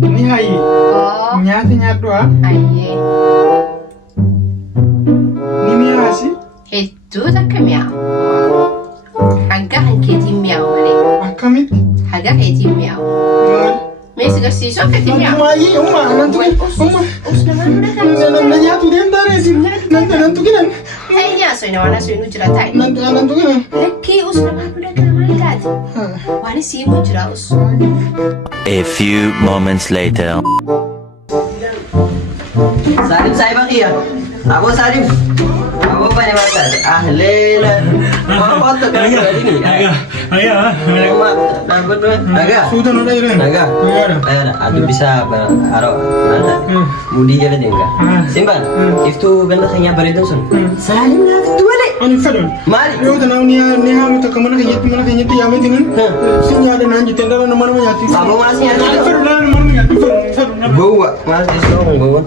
Ni hayi. Nyaati dua. Aye. Ni miyaasi. Hedduu takka mi'aawu. Hanga hankeetiin mi'aawu malee. Akkamitti? Haga keetiin mi'aawu. Maali? Mee si garsiisuu akkatiin mi'aawu? Maayi na nyaatu deemtaa reesi. Nan tuqinan. Hayyaa soina waan asooyinu jira taa'e. Nan tuqinan. Lakkii usna waan nu dhagaa maal taate? Waan isii immoo jira us. A few moments later. Salim saya bakia. Abu Salim. Abu apa ni masa? Ahlela. Apa tu kan ini? Ayah. Dapat tu. Naga. Sudah nada iran. Naga. Ayah, aduh bisa aro. Nada. Mudi jalan juga. Simpan. Itu ganda kanya beredar sun. Salim nak tu ale. Ani fadon. Mari. Yo da naw ni ha mata kamana kanyet ya metinan. Sinya da nan jitenda na mana nyati. Kamu masih ada. Fadon na mana nyati fadon. Bawa. Masih song bawa.